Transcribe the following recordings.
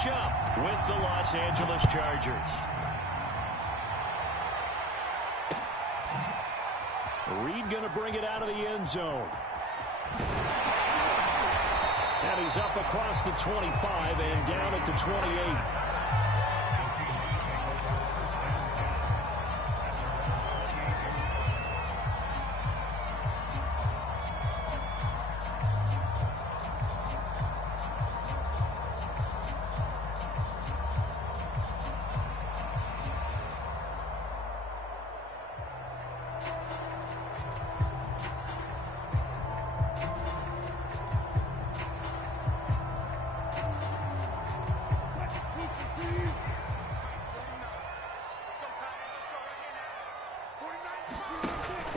matchup with the Los Angeles Chargers. Reed going to bring it out of the end zone. And he's up across the 25 and down at the 28.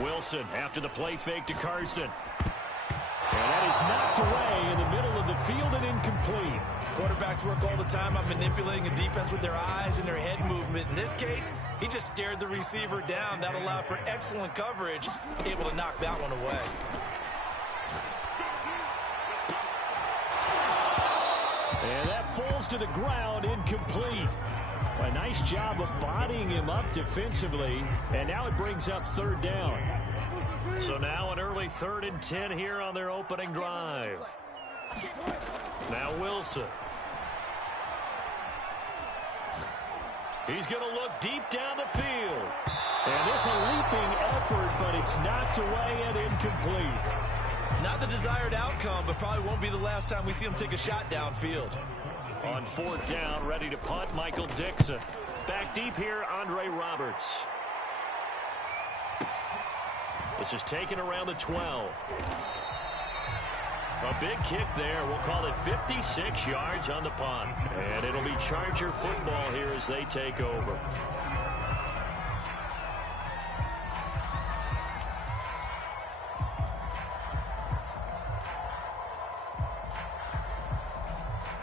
Wilson after the play fake to Carson. And that is knocked away in the middle of the field and incomplete. Quarterbacks work all the time on manipulating a defense with their eyes and their head movement. In this case, he just stared the receiver down. That allowed for excellent coverage, able to knock that one away. And that falls to the ground, incomplete. A nice job of bodying him up defensively, and now it brings up third down. So now an early 3rd and 10 here on their opening drive. Now Wilson. He's going to look deep down the field. And this a leaping effort, but it's knocked away and incomplete. Not the desired outcome, but probably won't be the last time we see him take a shot downfield. On 4th down, ready to punt, Michael Dixon. Back deep here, Andre Roberts. This is taken around the 12. A big kick there. We'll call it 56 yards on the punt. And it'll be Charger football here as they take over.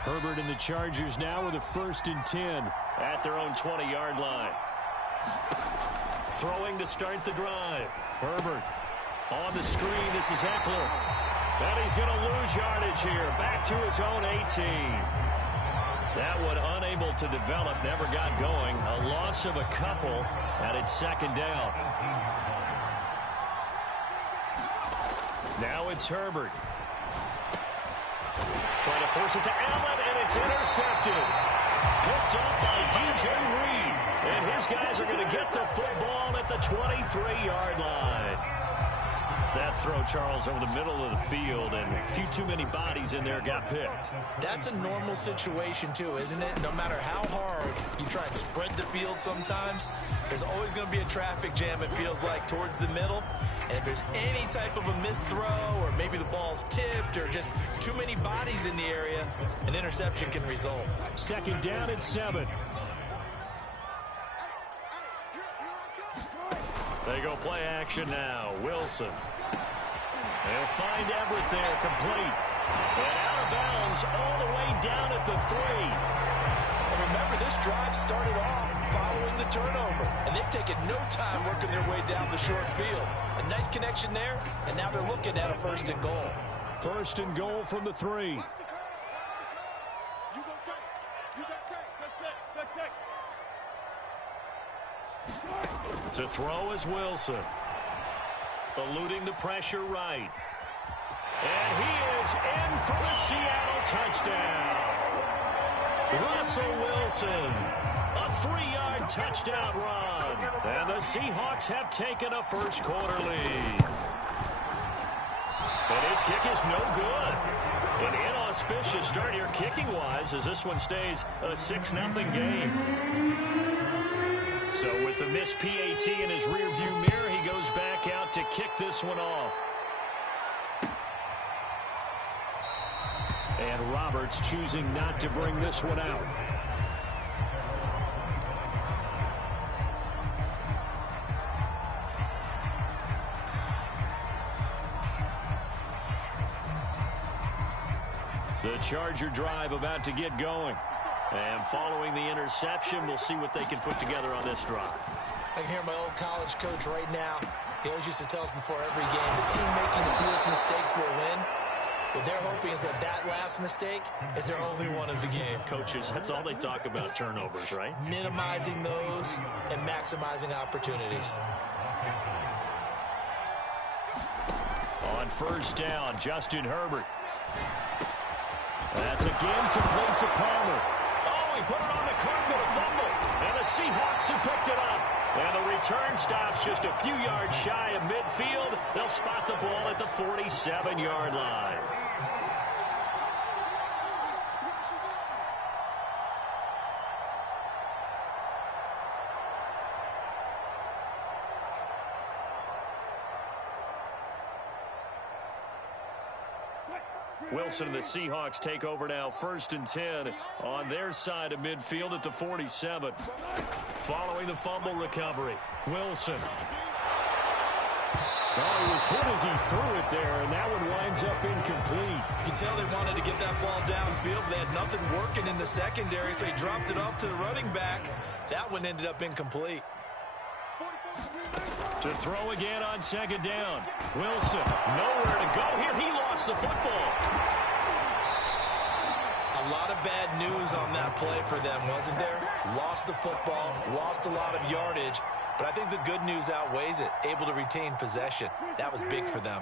Herbert and the Chargers now with a 1st and 10 at their own 20-yard line. Throwing to start the drive. Herbert on the screen. This is Eckler. And he's going to lose yardage here. Back to his own 18. That one unable to develop. Never got going. A loss of a couple at its 2nd down. Now it's Herbert. Trying to force it to Allen, and it's intercepted. Picked up by DJ Reed. And his guys are going to get the football at the 23-yard line. That throw, Charles, over the middle of the field, and a few too many bodies in there got picked. That's a normal situation, too, isn't it? No matter how hard you try and spread the field sometimes, there's always going to be a traffic jam, it feels like, towards the middle. And if there's any type of a missed throw, or maybe the ball's tipped, or just too many bodies in the area, an interception can result. 2nd down and 7. They go play action now. Wilson. They'll find Everett there, complete. And out of bounds all the way down at the 3. And remember, this drive started off following the turnover. And they've taken no time working their way down the short field. A nice connection there, and now they're looking at a 1st and goal. 1st and goal from the 3. To throw is Wilson. Eluding the pressure right. And he is in for the Seattle touchdown. Russell Wilson. A 3-yard touchdown run. And the Seahawks have taken a 1st quarter lead. And his kick is no good. An inauspicious start here kicking-wise as this one stays a 6-0 game. So with the missed PAT in his rearview mirror, he goes back out to kick this one off. And Roberts choosing not to bring this one out. The Charger drive about to get going. And following the interception, we'll see what they can put together on this drive. I can hear my old college coach right now. He always used to tell us before every game, the team making the fewest mistakes will win. What they're hoping is that that last mistake is their only one of the game. Coaches, that's all they talk about, turnovers, right? Minimizing those and maximizing opportunities. On first down, Justin Herbert. That's again complete to Palmer. Oh, he put it on the carpet, a fumble. And the Seahawks have picked it up. And the return stops just a few yards shy of midfield. They'll spot the ball at the 47-yard line. Wilson and the Seahawks take over now, 1st and 10 on their side of midfield at the 47. Following the fumble recovery, Wilson. Oh, he was hit as he threw it there, and that one winds up incomplete. You can tell they wanted to get that ball downfield. They had nothing working in the secondary, so he dropped it off to the running back. That one ended up incomplete. To throw again on 2nd down. Wilson, nowhere to go here. He lost the football. A lot of bad news on that play for them, wasn't there? Lost the football, lost a lot of yardage, but I think the good news outweighs it. Able to retain possession. That was big for them.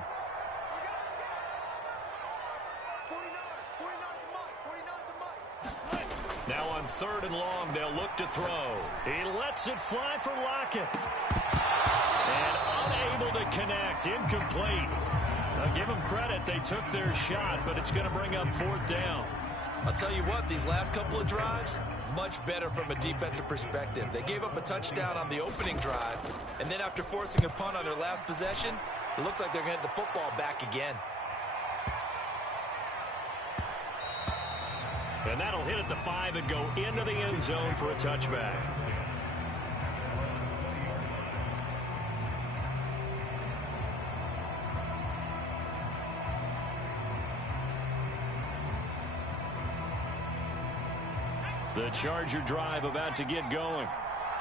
Now on 3rd and long, they'll look to throw. He lets it fly for Lockett. And unable to connect, incomplete. I'll give them credit, they took their shot, but it's going to bring up 4th down. I'll tell you what, these last couple of drives, much better from a defensive perspective. They gave up a touchdown on the opening drive, and then after forcing a punt on their last possession, it looks like they're going to get the football back again. And that'll hit at the 5 and go into the end zone for a touchback. The Charger drive about to get going.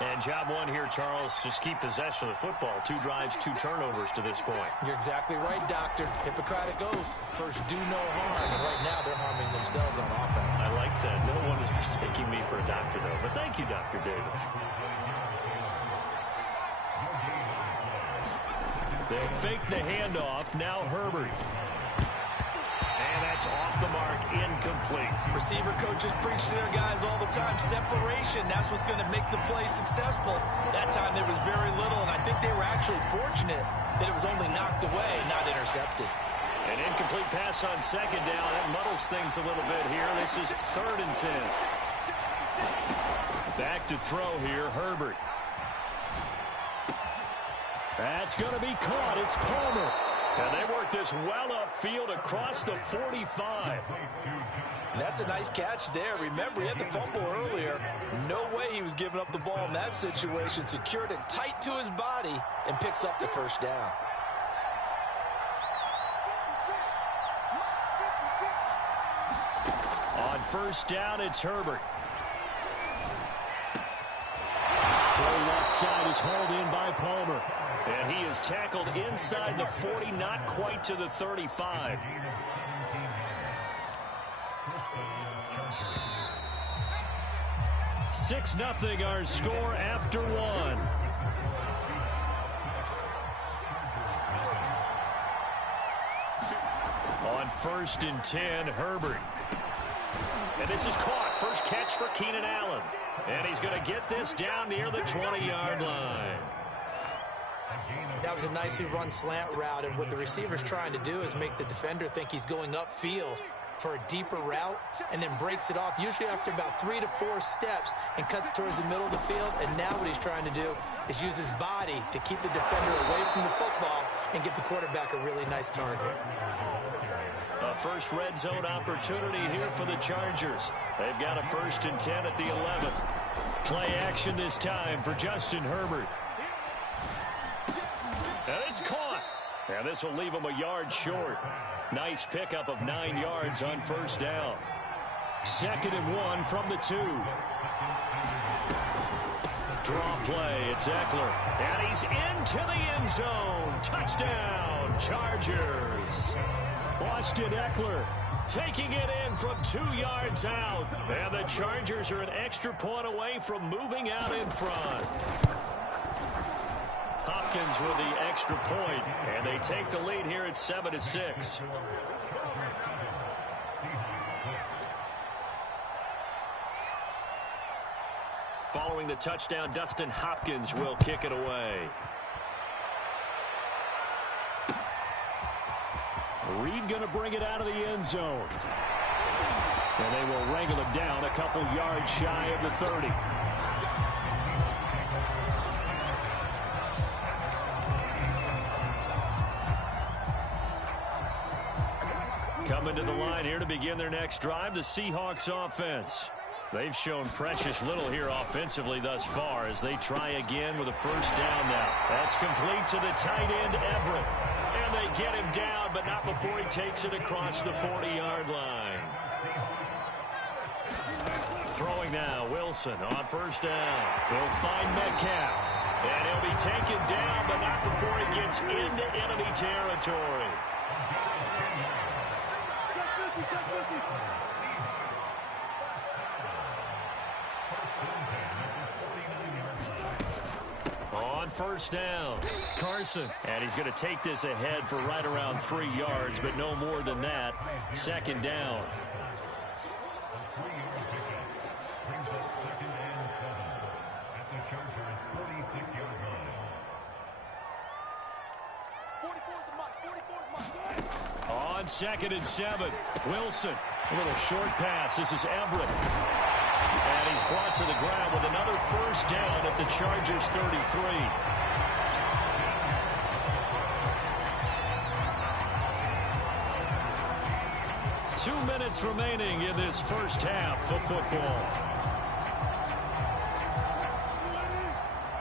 And job one here, Charles, just keep possession of the football. 2 drives, 2 turnovers to this point. You're exactly right, Doctor. Hippocratic oath. First, do no harm. And right now, they're harming themselves on offense. I like that. No one is mistaking me for a doctor, though. But thank you, Dr. Davis. They fake the handoff. Now Herbert. And that's off the mark, incomplete. Receiver coaches preach to their guys all the time. Separation, that's what's going to make the play successful. That time there was very little, and I think they were actually fortunate that it was only knocked away, not intercepted. An incomplete pass on 2nd down. That muddles things a little bit here. This is 3rd and 10. Back to throw here, Herbert. That's going to be caught. It's Palmer. And they work this well upfield across the 45. That's a nice catch there. Remember, he had the fumble earlier. No way he was giving up the ball in that situation. Secured it tight to his body and picks up the 1st down. On 1st down, it's Herbert. Throw left side is hauled in by Palmer. And he is tackled inside the 40, not quite to the 35. Six 0 our score after 1. On 1st and 10, Herbert. And this is caught. First catch for Keenan Allen. And he's going to get this down near the 20-yard line. That was a nicely run slant route, and what the receiver's trying to do is make the defender think he's going upfield for a deeper route and then breaks it off, usually after about 3 to 4 steps, and cuts towards the middle of the field. And now what he's trying to do is use his body to keep the defender away from the football and give the quarterback a really nice target. A first red zone opportunity here for the Chargers. They've got a 1st and 10 at the 11. Play action this time for Justin Herbert. And it's caught. And this will leave him a yard short. Nice pickup of 9 yards on 1st down. 2nd and 1 from the 2. Draw play, it's Eckler. And he's into the end zone. Touchdown, Chargers. Austin Eckler taking it in from 2 yards out. And the Chargers are an extra point away from moving out in front. Hopkins with the extra point, and they take the lead here at 7-6. Following the touchdown, Dustin Hopkins will kick it away. Reed going to bring it out of the end zone. And they will wrangle him down a couple yards shy of the 30. Coming to the line here to begin their next drive, the Seahawks offense. They've shown precious little here offensively thus far as they try again with a first down now. That's complete to the tight end, Everett. And they get him down, but not before he takes it across the 40-yard line. Throwing now, Wilson on first down. He'll find Metcalf. And he'll be taken down, but not before he gets into enemy territory. On first down, Carson. And he's going to take this ahead for right around 3 yards, but no more than that. Second down. On 2nd and 7, Wilson. A little short pass. This is Everett. And he's brought to the ground with another first down at the Chargers 33. Two minutes remaining in this first half of football.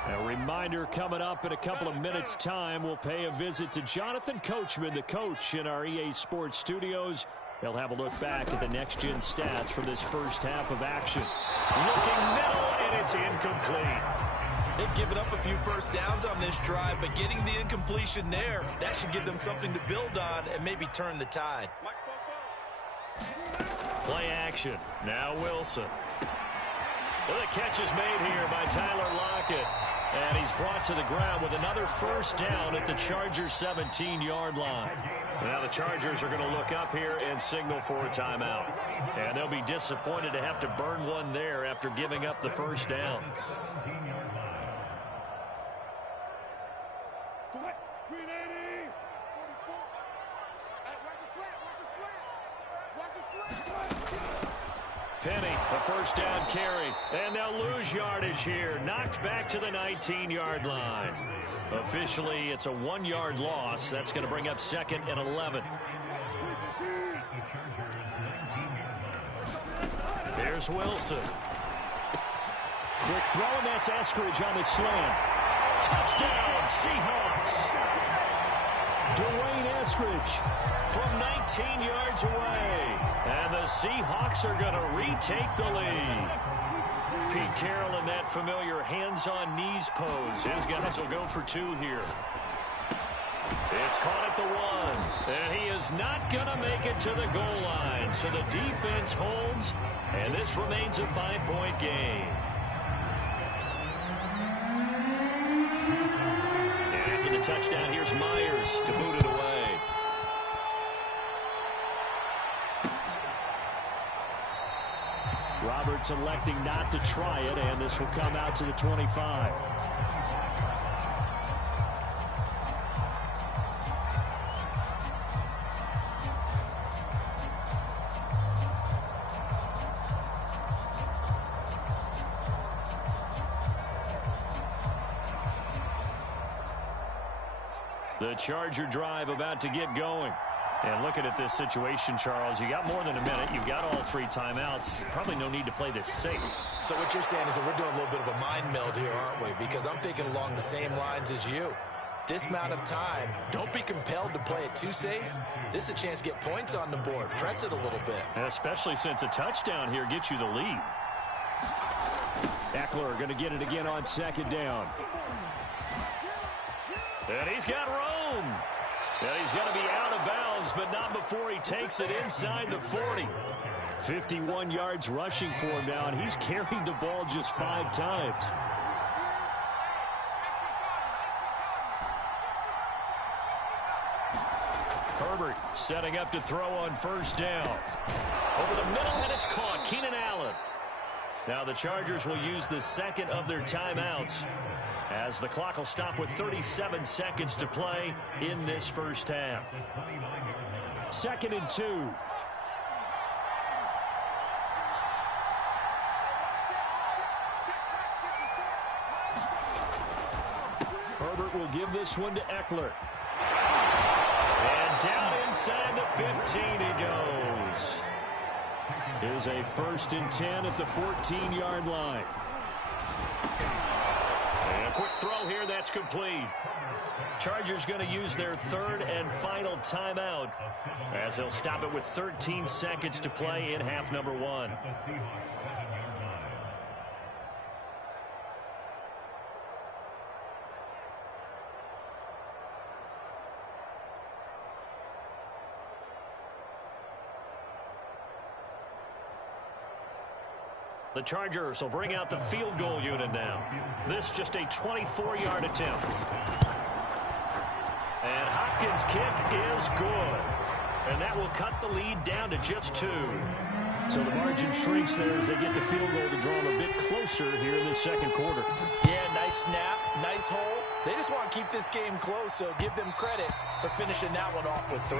A reminder coming up in a couple of minutes' time. We'll pay a visit to Jonathan Coachman, the coach in our EA Sports studios. They'll have a look back at the next-gen stats for this first half of action. Looking middle, and it's incomplete. They've given up a few first downs on this drive, but getting the incompletion there, that should give them something to build on and maybe turn the tide. Play action. Now Wilson. Well, the catch is made here by Tyler Lockett. And he's brought to the ground with another first down at the Chargers 17-yard line. Now the Chargers are going to look up here and signal for a timeout. And they'll be disappointed to have to burn one there after giving up the first down. Penny, a first down carry, and they'll lose yardage here. Knocked back to the 19-yard line. Officially, it's a 1-yard loss. That's going to bring up 2nd and 11. Here's Wilson. Quick throw, and that's Eskridge on the slant. Touchdown, Seahawks. Dwayne Eskridge from 19 yards away. And the Seahawks are going to retake the lead. Pete Carroll in that familiar hands-on knees pose. His guys will go for 2 here. It's caught at the 1. And he is not going to make it to the goal line. So the defense holds, and this remains a 5-point game. And after the touchdown, here's Myers to boot it away. Roberts electing not to try it, and this will come out to the 25. The Charger drive about to get going. And looking at this situation, Charles, you got more than a minute. You've got all 3 timeouts. Probably no need to play this safe. So what you're saying is that we're doing a little bit of a mind meld here, aren't we? Because I'm thinking along the same lines as you. This amount of time, don't be compelled to play it too safe. This is a chance to get points on the board. Press it a little bit. Especially since a touchdown here gets you the lead. Eckler going to get it again on second down. And he's got room. And he's going to be out of bounds, but not before he takes it inside the 40. 51 yards rushing for him now, and he's carried the ball just 5 times. Herbert setting up to throw on first down. Over the middle, and it's caught. Keenan Allen. Now the Chargers will use the second of their timeouts as the clock will stop with 37 seconds to play in this first half. 2nd and 2. Herbert will give this one to Eckler. And down inside the 15 he goes. Here's a 1st and 10 at the 14-yard line. And a quick throw here, that's complete. Chargers going to use their 3rd and final timeout as they'll stop it with 13 seconds to play in half number 1. The Chargers will bring out the field goal unit now. This just a 24-yard attempt. And Hopkins' kick is good. And that will cut the lead down to just 2. So the margin shrinks there as they get the field goal to draw them a bit closer here in the second quarter. Yeah, nice snap, nice hole. They just want to keep this game close, so give them credit for finishing that one off with 3.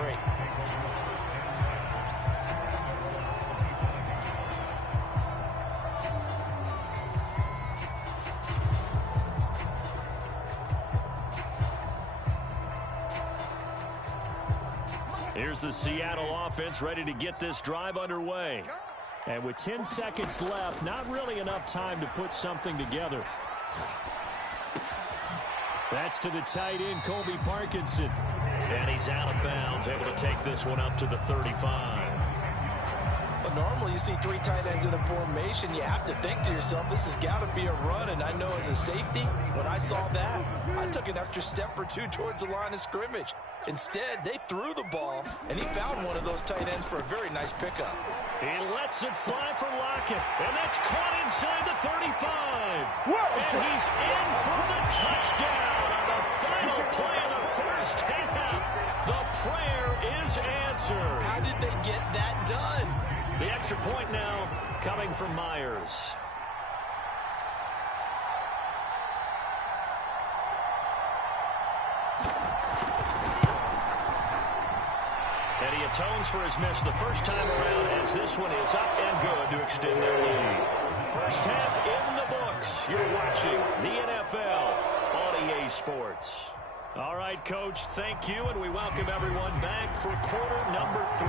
Here's the Seattle offense ready to get this drive underway. And with 10 seconds left, not really enough time to put something together. That's to the tight end, Colby Parkinson. And he's out of bounds, able to take this one up to the 35. But normally you see 3 tight ends in a formation. You have to think to yourself, this has got to be a run. And I know as a safety, when I saw that, I took an extra step or 2 towards the line of scrimmage. Instead, they threw the ball, and he found one of those tight ends for a very nice pickup. He lets it fly for Lockett, and that's caught inside the 35. And he's in for the touchdown on the final play of the first half. The prayer is answered. How did they get that done? The extra point now coming from Myers. And he atones for his miss the first time around as this one is up and good to extend their lead. First half in the books. You're watching the NFL on EA Sports. All right, Coach, thank you, and we welcome everyone back for quarter number 3.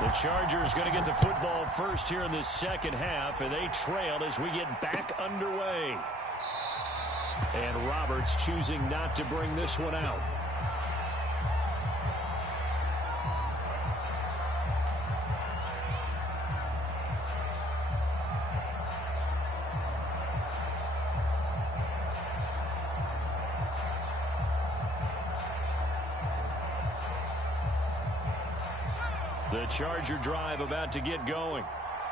The Chargers going to get the football first here in this second half, and they trail as we get back underway. And Roberts choosing not to bring this one out. The Charger drive about to get going.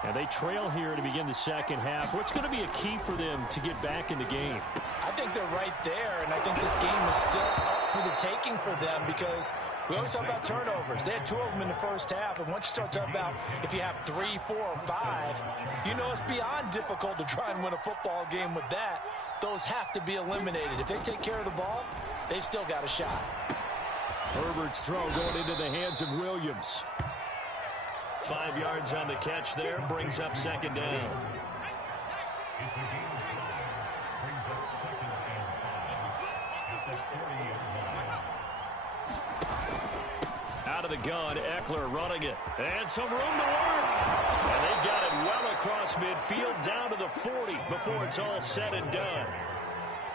And they trail here to begin the second half. What's going to be a key for them to get back in the game? I think they're right there, and I think this game is still up for the taking for them because we always talk about turnovers. They had 2 of them in the first half, and once you start talking about if you have 3, 4, or 5, you know it's beyond difficult to try and win a football game with that. Those have to be eliminated. If they take care of the ball, they've still got a shot. Herbert's throw going into the hands of Williams. 5 yards on the catch there, brings up second down. Out of the gun, Eckler running it. And some room to work. And they got it well across midfield down to the 40 before it's all said and done.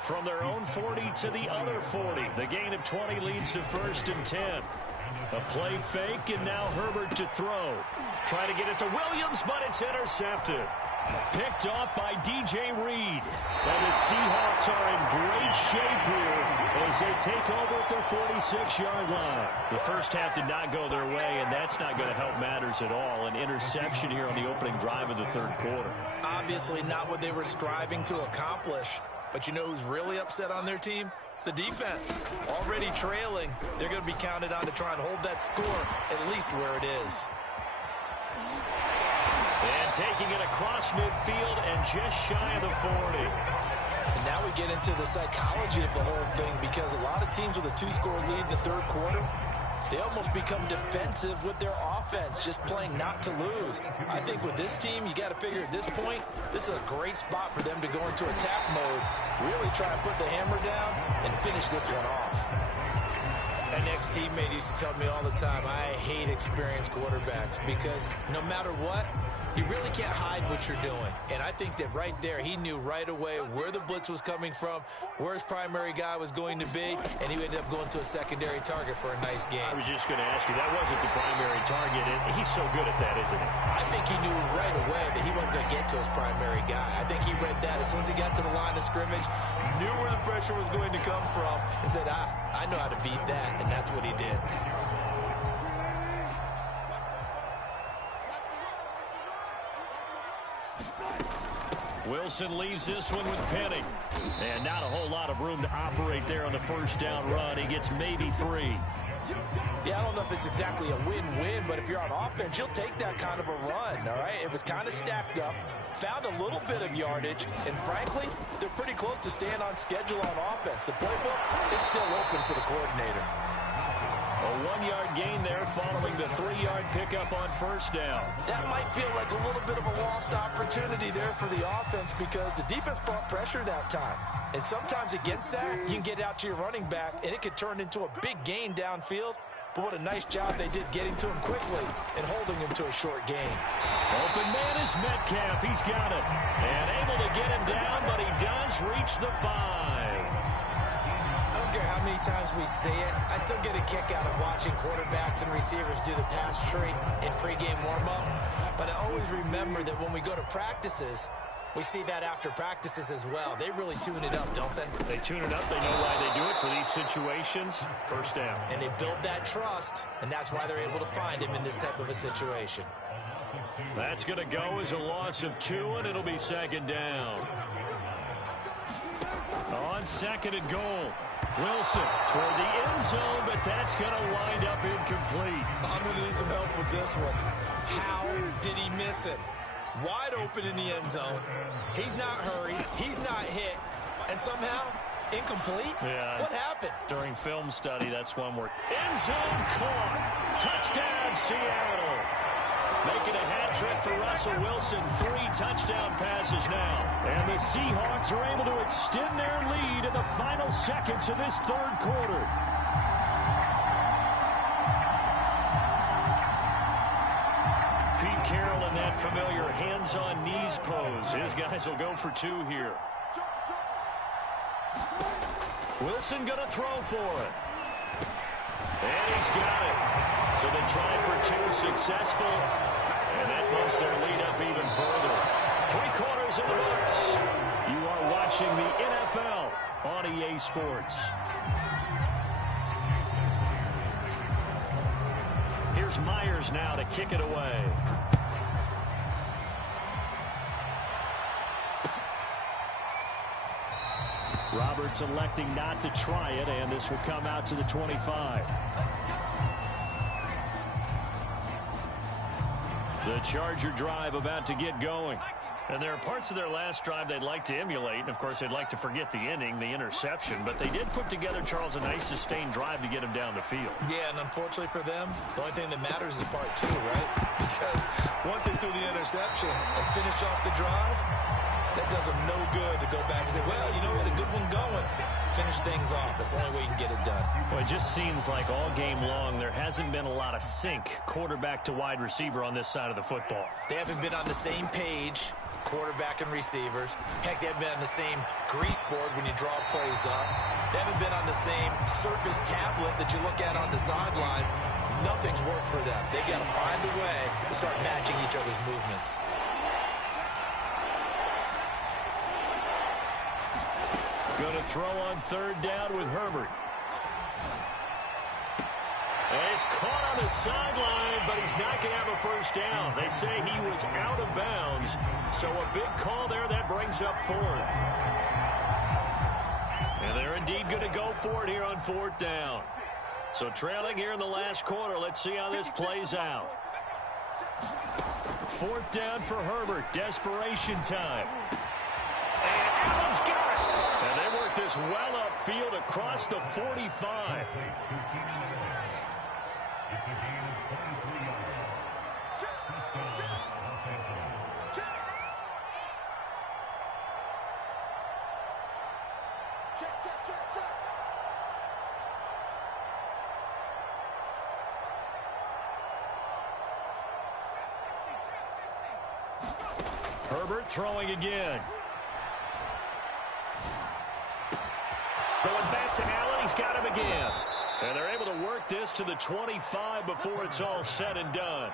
From their own 40 to the other 40. The gain of 20 leads to 1st and 10. A play fake, and now Herbert to throw. Trying to get it to Williams, but it's intercepted. Picked off by DJ Reed. And the Seahawks are in great shape here as they take over at their 46-yard line. The first half did not go their way, and that's not going to help matters at all. An interception here on the opening drive of the third quarter. Obviously not what they were striving to accomplish. But you know who's really upset on their team? The defense. Already trailing. They're going to be counted on to try and hold that score at least where it is. And taking it across midfield and just shy of the 40. And now we get into the psychology of the whole thing, because a lot of teams with a 2-score lead in the third quarter, they almost become defensive with their offense, just playing not to lose. I think with this team, you got to figure at this point, this is a great spot for them to go into attack mode, really try and put the hammer down and finish this one off. An ex-teammate used to tell me all the time, I hate experienced quarterbacks because no matter what, you really can't hide what you're doing. And I think that right there, he knew right away where the blitz was coming from, where his primary guy was going to be, and he ended up going to a secondary target for a nice game. I was just going to ask you, that wasn't the primary target, and he's so good at that, isn't he? I think he knew right away that he wasn't going to get to his primary guy. I think he read that as soon as he got to the line of scrimmage, knew where the pressure was going to come from, and said, I know how to beat that, and that's what he did. Wilson leaves this one with Penning. And not a whole lot of room to operate there on the first down run. He gets maybe 3. Yeah, I don't know if it's exactly a win-win, but if you're on offense, you'll take that kind of a run, all right? It was kind of stacked up, found a little bit of yardage, and frankly, they're pretty close to staying on schedule on offense. The playbook is still open for the coordinator. A 1-yard gain there following the 3-yard pickup on first down. That might feel like a little bit of a lost opportunity there for the offense because the defense brought pressure that time. And sometimes against that, you can get out to your running back, and it could turn into a big gain downfield. But what a nice job they did getting to him quickly and holding him to a short gain. Open man is Metcalf. He's got it. And able to get him down, but he does reach the 5. I don't care how many times we say it, I still get a kick out of watching quarterbacks and receivers do the pass tree in pregame warm-up. But I always remember that when we go to practices, we see that after practices as well. They really tune it up, don't they? They tune it up. They know why they do it for these situations. First down. And they build that trust, and that's why they're able to find him in this type of a situation. That's going to go as a loss of 2, and it'll be second down. On second and goal. Wilson toward the end zone, but that's going to wind up incomplete. I'm going to need some help with this one. How did he miss it? Wide open in the end zone. He's not hurried. He's not hit. And somehow, incomplete? Yeah. What happened? During film study, that's one word. End zone caught. Touchdown, Seattle. Making a hat trick for Russell Wilson. 3 touchdown passes now. And the Seahawks are able to extend their lead in the final seconds of this third quarter. Pete Carroll in that familiar hands-on knees pose. His guys will go for 2 here. Wilson going to throw for it. And he's got it. So they try for 2, successful. And that bumps their lead up even further. 3 quarters in the books. You are watching the NFL on EA Sports. Here's Myers now to kick it away. Roberts electing not to try it, and this will come out to the 25. The Charger drive about to get going. And there are parts of their last drive they'd like to emulate. And, of course, they'd like to forget the inning, the interception. But they did put together, Charles, a nice sustained drive to get him down the field. Yeah, and unfortunately for them, the only thing that matters is part 2, right? Because once they threw the interception and finished off the drive, that does them no good to go back and say, well, you know, we had a good one going. Finish things off. That's the only way you can get it done. Well, it just seems like all game long there hasn't been a lot of sync quarterback to wide receiver on this side of the football. They haven't been on the same page, quarterback and receivers. Heck, they haven't been on the same grease board when you draw plays up. They haven't been on the same surface tablet that you look at on the sidelines. Nothing's worked for them. They've got to find a way to start matching each other's movements. Going to throw on third down with Herbert. And he's caught on the sideline, but he's not going to have a first down. They say he was out of bounds, so a big call there that brings up fourth. And they're indeed going to go for it here on fourth down. So trailing here in the last quarter. Let's see how this plays out. Fourth down for Herbert. Desperation time. And Allen's got it. And they work this well upfield across the 45. Herbert throwing again. Going back to Allen. He's got him again. And they're able to work this to the 25 before it's all said and done.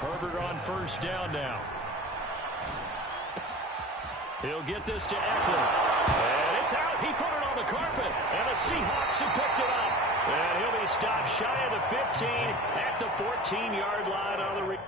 Herbert on first down now. He'll get this to Eckler. And it's out. He put it on the carpet. And the Seahawks have picked it up. And he'll be stopped shy of the 15 at the 14-yard line on the